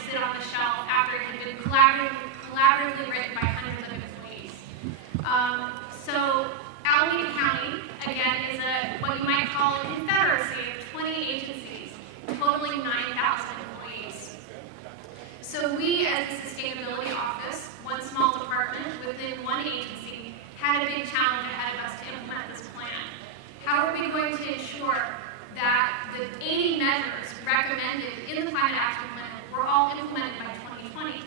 just sit on the shelf after it had been collaboratively written by hundreds of employees. So Alameda County, again, is what you might call a confederacy of 20 agencies, totaling 9,000 employees. So we, as the Sustainability Office, one small department within one agency, had a big challenge ahead of us to implement this plan. How are we going to ensure that the 80 measures recommended in the Climate Action Plan were all implemented by 2020?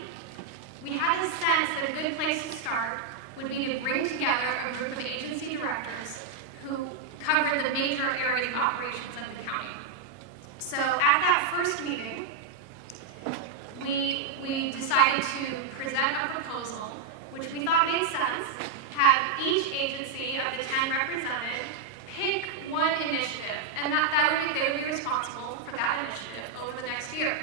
We had a sense that a good place to start would be to bring together a group of agency directors who covered the major areas of operations of the county. So at that first meeting, we decided to present a proposal, which we thought made sense, have each agency of the 10 represented pick one initiative, and they would be responsible for that initiative over the next year.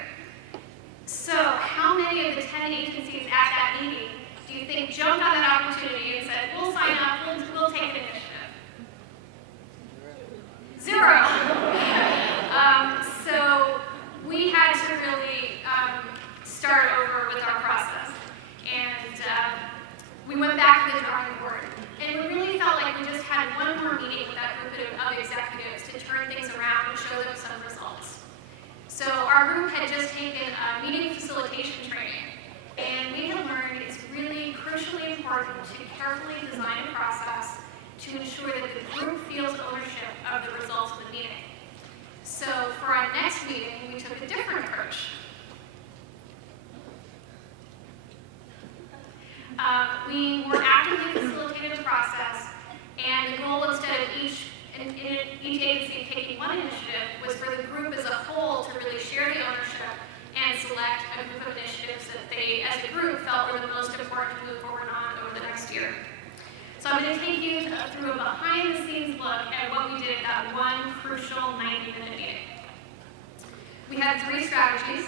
So how many of the 10 agencies at that meeting do you think jumped on that opportunity and said, we'll sign up, we'll take the initiative? Zero. So we had to really start over with our process. And we went back to the drawing board. And we really felt like we just had one more meeting with that group of executives to turn things around and show them some results. So our group had just taken a meeting facilitation training. And we had learned it's really crucially important to carefully design a process to ensure that the group feels ownership of the results of the meeting. So for our next meeting, we took a different approach. We more actively facilitated the process, and the goal, instead of each agency taking one initiative, was for the group as a whole to really share the ownership and select a group of initiatives that they, as a group, felt were the most important to move forward on over the next year. So I'm going to take you through a behind-the-scenes look at what we did at that one crucial 90-minute meeting. We had 3 strategies.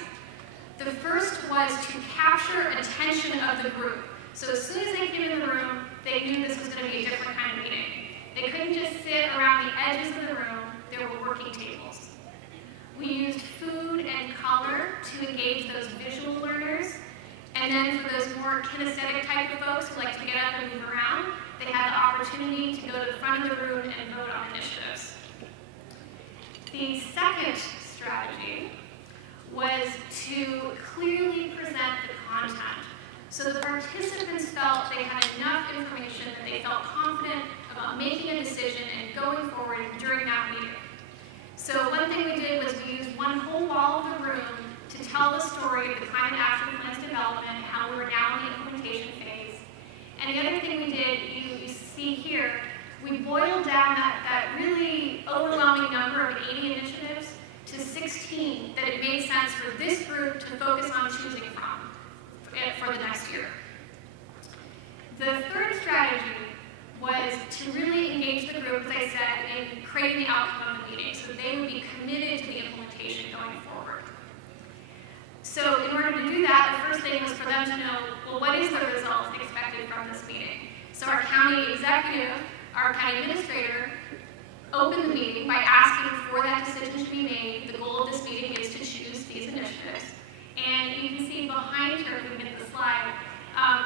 The first was to capture attention of the group. So as soon as they came in the room, they knew this was going to be a different kind of meeting. They couldn't just sit around the edges of the room. There were working tables. We used food and color to engage those visual learners. And then for those more kinesthetic type of folks who like to get up and move around, they had the opportunity to go to the front of the room and vote on initiatives. The second strategy was to clearly present the content. So the participants felt they had enough information that they felt confident about making a decision and going forward during that meeting. So one thing we did was we used one whole wall of the room to tell the story of the Climate Action Plan's development and how we were now in the implementation phase. And the other thing we did, you see here, we boiled down that really overwhelming number of 80 initiatives to 16 that it made sense for this group to focus on choosing from for the next year. The third strategy was to really engage the group, as I said, in creating the outcome of the meeting so that they would be committed to the implementation going forward. So in order to do that, the first thing was for them to know, well, what is the result expected from this meeting? So our county executive, our county administrator, opened the meeting by asking for that decision to be made. The goal of this meeting is to choose these initiatives. And you can see behind her, if we get the slide,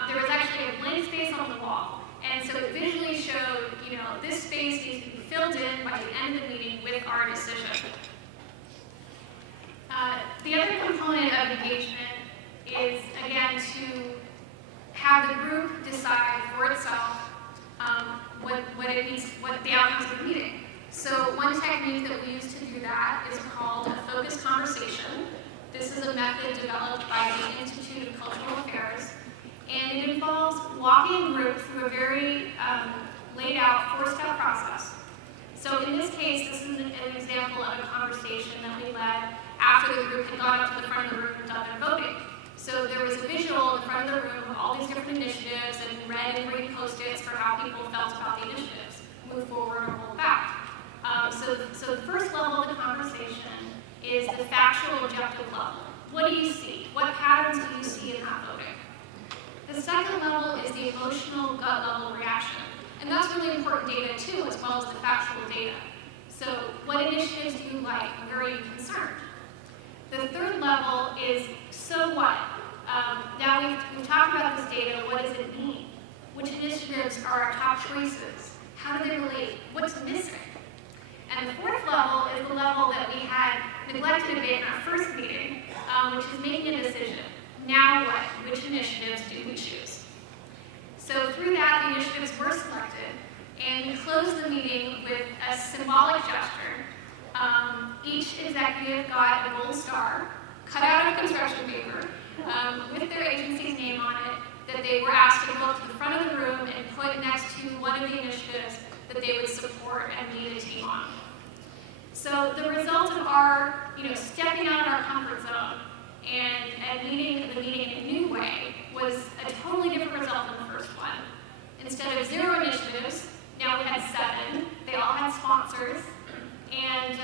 there was actually a blank space on the wall. And so it visually showed, this space needs to be filled in by the end of the meeting with our decision. The other component of engagement is, again, to have the group decide for itself what the outcomes of the meeting. So one technique that we use to do that is called a focused conversation. This is a method developed by the Institute of Cultural Affairs, and it involves walking a group through a very laid out 4-step process. So in this case, this is an example of a conversation that we led after the group had gone up to the front of the room and done their voting. So there was a visual in the front of the room of all these different initiatives and red and green Post-its for how people felt about the initiatives, move forward or hold back. So the first level of the conversation is the factual objective level. What do you see? What patterns do you see in that voting? The second level is the emotional gut level reaction. And that's really important data too, as well as the factual data. So what initiatives do you like? Where are you concerned? The third level is so what? are our top choices? How do they relate? What's missing? And the fourth level is the level that we had neglected a bit in our first meeting, which is making a decision. Now what? Which initiatives do we choose? So through that, the initiatives were selected, and we closed the meeting with a symbolic gesture. Each executive got a gold star, cut out of construction paper, with their agency's name on it, that they were asked to go up to the front of the room and put next to one of the initiatives that they would support and lead a team on. So the result of our, stepping out of our comfort zone and leading the meeting in a new way was a totally different result than the first one. Instead of 0 initiatives, now we had 7. They all had sponsors. And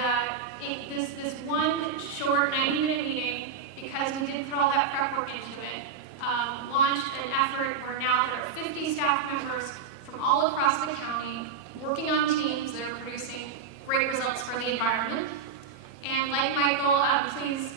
this one short 90-minute meeting, because we didn't put all that prep work into it, launched an effort where now there are 50 staff members from all across the county working on teams that are producing great results for the environment. And like Michael, please